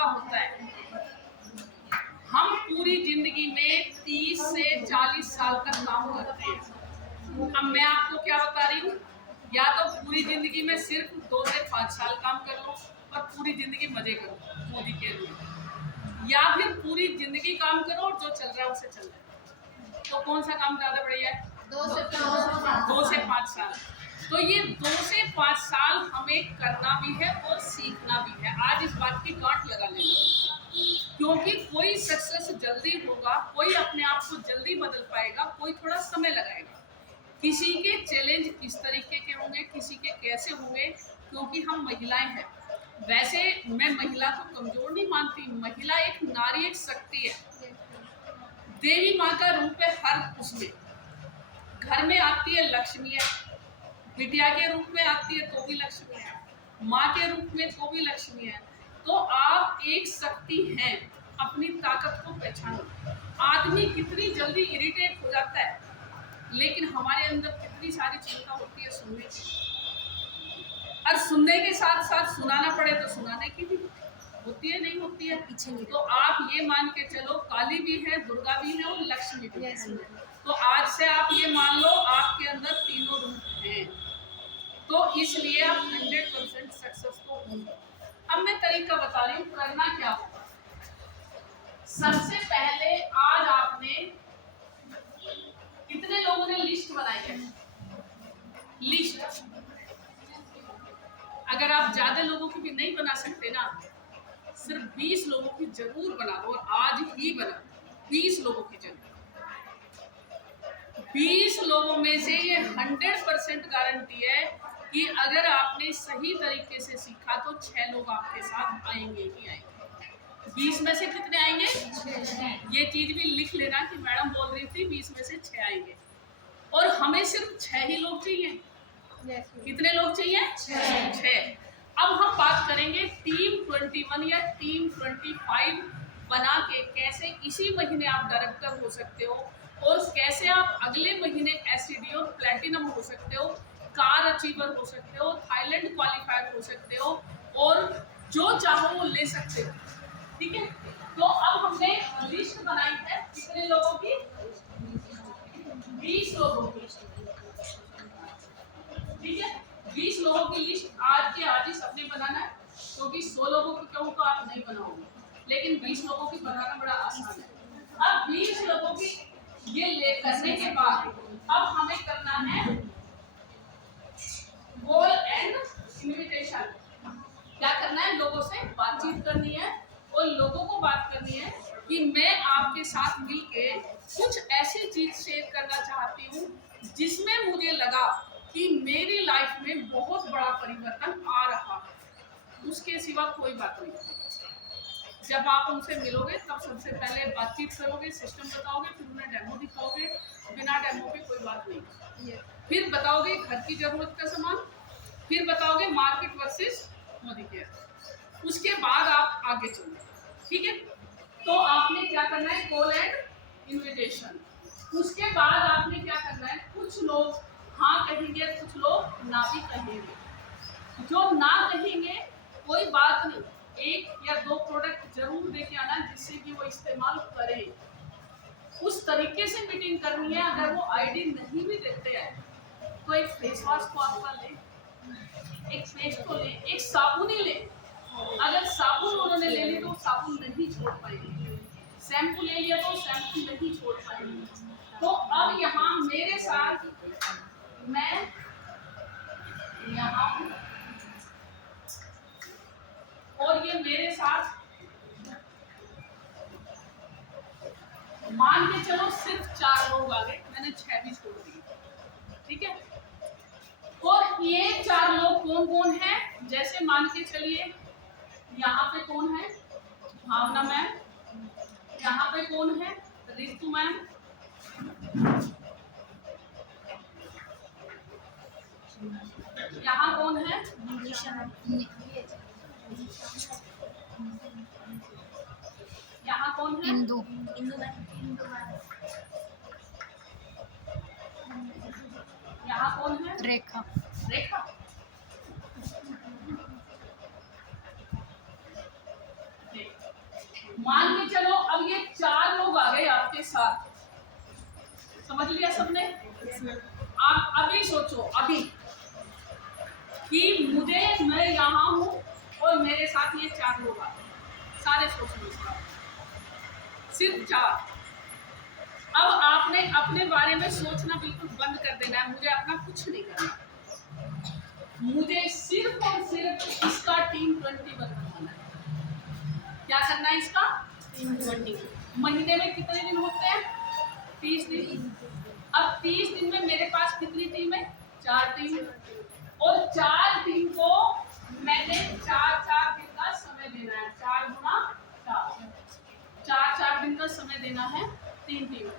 तरीका होता है। हम पूरी जिंदगी में 30 से 40 साल तक काम करते हैं। अब मैं आपको क्या बता रही हूँ, या तो पूरी जिंदगी में सिर्फ 2 से 5 साल काम कर लो और पूरी जिंदगी मजे करो मोदी के लिए, या फिर पूरी जिंदगी काम करो और जो चल रहा है उसे चल रहा है। तो कौन सा काम ज्यादा बढ़िया है? 2 से 5 साल। तो ये 2 से 5 साल हमें करना भी है और सीखना भी है। आज इस बात की गांठ लगा लेना, क्योंकि कोई सक्सेस जल्दी होगा, कोई अपने आप को जल्दी बदल पाएगा, कोई थोड़ा समय लगाएगा। किसी के चैलेंज किस तरीके के होंगे, किसी के कैसे होंगे, क्योंकि हम महिलाएं हैं। वैसे मैं महिला को कमजोर नहीं मानती, महिला एक नारी, एक शक्ति है, देवी माँ का रूप है। हर उसमें घर में आती है लक्ष्मी है, बिटिया के रूप में आती है तो भी लक्ष्मी है, माँ के रूप में तो भी लक्ष्मी है। तो आप एक शक्ति हैं, अपनी ताकत को पहचानो। आदमी कितनी जल्दी इरिटेट हो जाता है, लेकिन हमारे अंदर कितनी सारी चिंता होती है सुनने की, और सुनने के साथ साथ सुनाना पड़े तो सुनाने की भी होती है, नहीं होती है। तो आप ये मान के चलो, काली भी है, दुर्गा भी है और लक्ष्मी भी है। तो आज से आप ये मान लो आपके अंदर तीनों रूप हैं, तो इसलिए आप 100% सक्सेसफुल होंगे। अब मैं तरीका बता रही हूँ करना क्या होगा। सबसे पहले आज आपने, कितने लोगों ने लिस्ट बनाई है? लिस्ट अगर आप ज्यादा लोगों की भी नहीं बना सकते ना, सिर्फ 20 लोगों की जरूर बना दो, और आज ही बना दो 20 लोगों की जरूर। 20 लोगों में से ये 100% गारंटी है कि अगर आपने सही तरीके से सीखा तो 6 लोग आपके साथ आएंगे ही आएंगे। 20 में से कितने आएंगे? 6। ये चीज भी लिख लेना कि मैडम बोल रही थी 20 में से 6 आएंगे, और हमें सिर्फ 6 ही लोग चाहिए। कितने लोग चाहिए? 6। अब हम बात करेंगे टीम 21 या टीम 25 बना के कैसे इसी महीने आप डायरेक्टर हो सकते हो, और कैसे आप अगले महीने एससीडीओ प्लैटिनम हो सकते हो, कार अचीवर हो सकते हो, थाईलैंड क्वालिफायर हो सकते हो, और जो चाहो वो ले सकते हो। ठीक है, तो अब हमने लिस्ट बनाई है कितने लोगों की? 20 लोगों की। ठीक है, 20 लोगों की लिस्ट आज के आज ही सबने बनाना है, क्योंकि 100 लोगों की कहूँ तो आप नहीं बनाओगे, लेकिन 20 लोगों की बनाना बड़ा आसान है। अब 20 लोगों की ये ले करने के बाद अब हमें करना है कॉल एंड इनविटेशन। क्या करना है? लोगों से बातचीत करनी है, और लोगों को बात करनी है कि मैं आपके साथ मिलके कुछ ऐसी चीज शेयर करना चाहती हूँ जिसमें मुझे लगा कि मेरी लाइफ में बहुत बड़ा परिवर्तन आ रहा है, उसके सिवा कोई बात नहीं। जब आप उनसे मिलोगे तब सबसे पहले बातचीत करोगे, सिस्टम बताओगे, फिर उन्हें डेमो दिखाओगे। बिना डेमो के कोई बात नहीं। फिर बताओगे घर की जरूरत का सामान, फिर बताओगे मार्केट वर्सेस मोदी केयर। उसके बाद आप आगे चलो। ठीक है, तो आपने क्या करना है? Call and invitation. उसके बाद आपने क्या करना है? कुछ लोग हाँ कहेंगे, कुछ लोग ना भी कहेंगे। जो ना कहेंगे कोई बात नहीं, 1 या 2 प्रोडक्ट जरूर देके आना जिससे कि वो इस्तेमाल करें। उस तरीके से मीटिंग करनी है। अगर वो आईडी नहीं भी देते हैं तो एक फेस वॉश को आपका ले, एक पेस्ट को ले, एक साबुन ही ले। अगर साबुन उन्होंने ले ली तो साबुन नहीं छोड़ पाएंगे, शैम्पू ले लिया तो शैम्पू नहीं छोड़ पाएंगे। तो अब यहाँ मेरे साथ, मैं यहाँ हूँ और ये मेरे साथ, मान के चलो सिर्फ 4 लोग आ गए, मैंने 6 भी छोड़ दिए। ठीक है, और ये 4 लोग कौन कौन है? जैसे मान के चलिए यहाँ पे कौन है? भावना मैम। यहाँ पे कौन है? रितु मैम। यहाँ कौन है? यहाँ कौन है? इंदु। यहाँ कौन है? रेखा। रेखा। मान के चलो अब ये 4 लोग आ गए आपके साथ, समझ लिया सबने? आप अभी सोचो अभी कि मैं यहाँ हूँ और मेरे साथ ये 4 लोग आ गए, सारे सोचो इसका, सिर्फ 4। अब आपने अपने बारे में सोचना बिल्कुल बंद कर देना है, मुझे अपना कुछ नहीं करना, मुझे सिर्फ और सिर्फ इसका टीम 20 बनाना है। क्या करना है इसका? टीम 20। महीने में कितने दिन होते हैं? 30 दिन। अब 30 दिन में मेरे पास कितनी टीम है? 4 टीम, और 4 टीम को मैंने 4-4 दिन का समय देना है, 4 गुना 4 दिन का समय देना है 3 टीम को।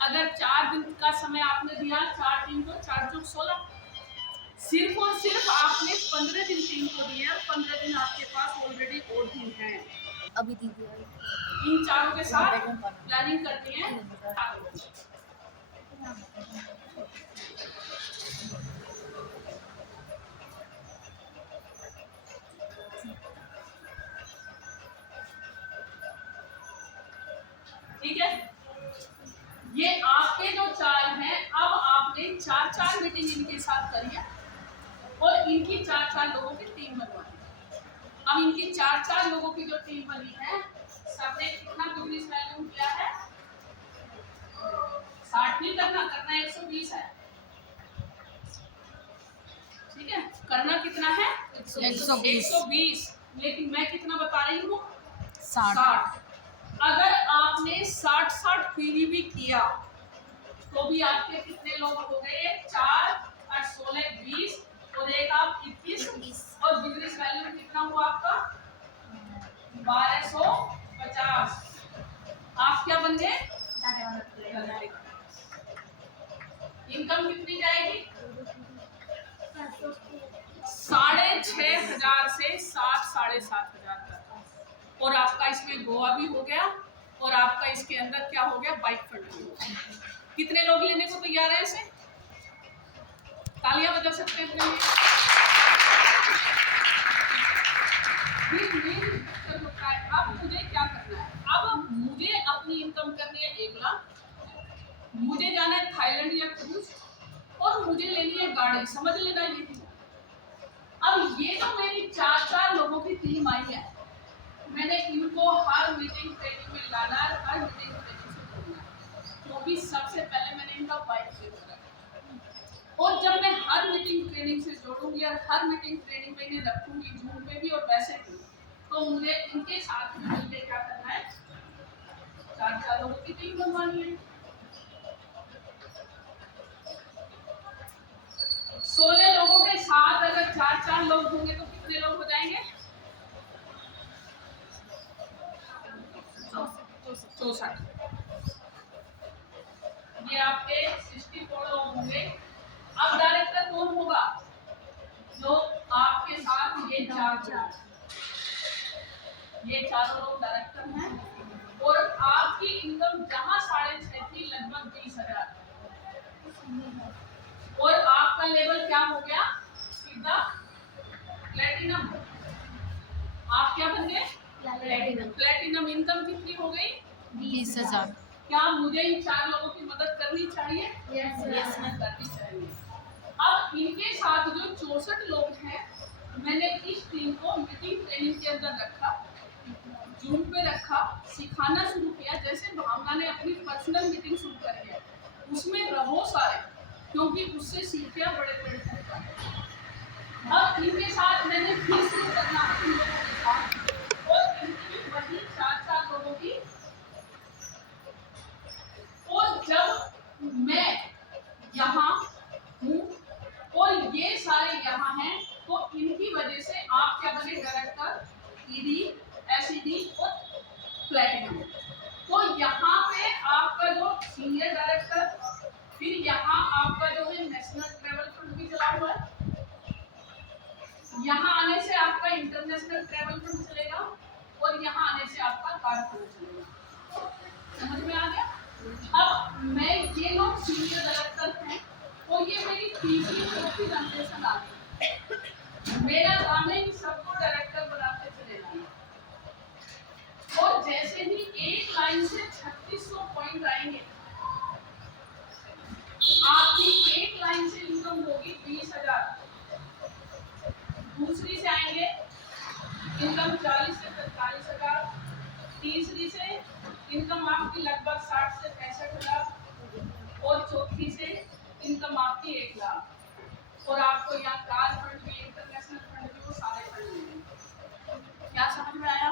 अगर 4 दिन का समय आपने दिया 4 टीम को, 4 × 16, सिर्फ और सिर्फ आपने 15 दिन टीम को दिया, 15 दिन आपके पास ऑलरेडी और दिन है। अभी दीदी इन 4 के साथ प्लानिंग करनी है। ठीक है, ये आपके जो 4 हैं, अब आपने 4-4 मीटिंग इनके साथ करी है और इनकी 4-4 लोगों की टीम बनवाई। अब इनकी 4-4 लोगों की जो टीम बनी है, सबने कितना बिजनेस वैल्यू किया है? 60 नहीं करना 120 है। ठीक है, करना कितना है? 120। लेकिन मैं कितना बता रही हूँ? 60। अगर आपने 60 पीढ़ी भी किया तो भी आपके कितने लोग हो गए? 4 और 16 20 और एक आप 21 और बिजनेस वैल्यू कितना हुआ आपका? 1250। आप क्या बन गए? इनकम कितनी जाएगी? 6500 से 7-7.5 तक, और आपका इसमें गोवा भी हो गया और आपका इसके अंदर क्या हो गया? बाइक फंड भी हो गया। कितने लोग लेने को तैयार है इसे? तालियां बजा सकते हैं अपने लिए। अब मुझे क्या करना है? अब मुझे अपनी इनकम करनी है 1 लाख, मुझे जाना है थाईलैंड या क्रूज, और मुझे लेनी है गाड़ी, समझ लेना ये थी। अब ये तो मेरी 4-4 लोगों की टीम आई है, मैंने इनको हर मीटिंग ट्रेनिंग में लाना है, हर मीटिंग ट्रेनिंग से जोड़ना है, क्योंकि सबसे पहले मैंने इनका बाइक से जोड़ा, और जब मैं हर मीटिंग ट्रेनिंग से जोड़ूंगी और हर मीटिंग ट्रेनिंग में इन्हें रखूंगी, जूम पे भी और वैसे भी, तो मुझे इनके साथ में मिलकर क्या करना है? 4-4 लोगों की टीम बनवानी है। 16 लोगों के साथ अगर 4-4 लोग होंगे तो कितने लोग हो जाएंगे? 64। ये आपके 64 लोग होंगे। अब डायरेक्टर कौन होगा? जो आपके साथ ये 4 लोग डायरेक्टर हैं, और आपकी इनकम जहां 6.5 थी लगभग 20,000, और आपका लेवल क्या हो गया? सीधा प्लेटिनम। आप क्या बन गए? प्लेटिनम। इनकम कितनी हो गई? 20,000। क्या मुझे इन 4 लोगों की मदद करनी चाहिए? यस, करनी चाहिए। अब इनके साथ जो 64 लोग हैं, मैंने इस टीम को मीटिंग ट्रेनिंग के अंदर रखा, जूम पे रखा, सिखाना शुरू किया। जैसे भावना ने अपनी पर्सनल मीटिंग शुरू करी है, उसमें रहो सारे, क्योंकि उससे सीखिया बड़े होता है। अब इनके साथ मैंने फिर शुरू करना इन लोगों के साथ, और इनकी वही 4-4 लोगों की, और जब मैं यहाँ हूँ और ये सारे यहाँ हैं, तो इनकी वजह से आप क्या बने? डायरेक्टर, ईडी, एसईडी और प्लेटिनम। तो यहाँ पे आपका जो सीनियर डायरेक्टर, फिर यहाँ आपका जो है नेशनल ट्रैवल फंड भी चला हुआ है, यहाँ आने से आपका इंटरनेशनल ट्रैवल फंड चलेगा, और यहाँ आने से आपका कार फंड चलेगा। समझ में आ गया? अब मैं ये लोग सीनियर डायरेक्टर हैं, और ये मेरी तीसरी चौथी जनरेशन आ गई। मेरा काम है इन सबको डायरेक्टर बनाते चले जाना, और जैसे इनकम 40 से 45,000। तीसरी से इनकम आपकी लगभग 60 से 65,000 और चौथी से इनकम आपकी 1 लाख। और आपको यहाँ कार फंड भी, इंटरनेशनल फंड भी, वो सारे फंड मिलेंगे। क्या समझ में आया?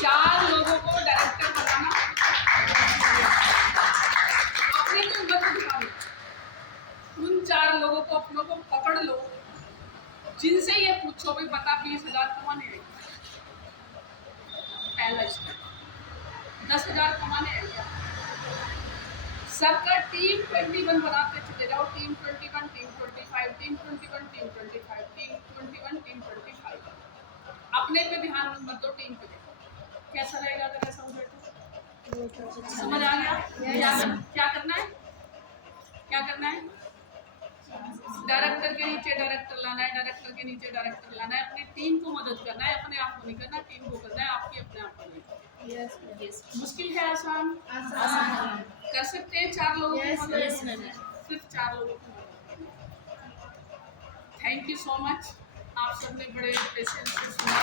4 लोगों को डायरेक्टर बनाना, अपने को मत दिखाना, उन 4 लोगों को अपनों को पकड़ लो जिनसे ये पूछो भी बता 20,000 कमाने हैं, पहला स्टेप। 10,000 कमाने हैं क्या? सबका टीम 21 बनाते चले जाओ। Team 21, team 25, team 21, team 25, team 21, team 25। अपने पे ध्यान मत दो, टीम पे देखो। कैसा रहेगा अगर ऐसा हो जाए तो? समझ आ गया? क्या करना है? क्या करना है? डायरेक्टर के नीचे डायरेक्टर लाना है, डायरेक्टर के नीचे डायरेक्टर लाना है। अपनी टीम को मदद करना है, अपने आप को नहीं करना, टीम को करना है, आपकी अपने आप को नहीं। मुश्किल है आसान? आसान कर सकते हैं 4 लोगों की Yes, मदद? yes, सिर्फ 4 लोगों की मदद। थैंक यू सो मच, आप सबने बड़े पेशेंस से सुना।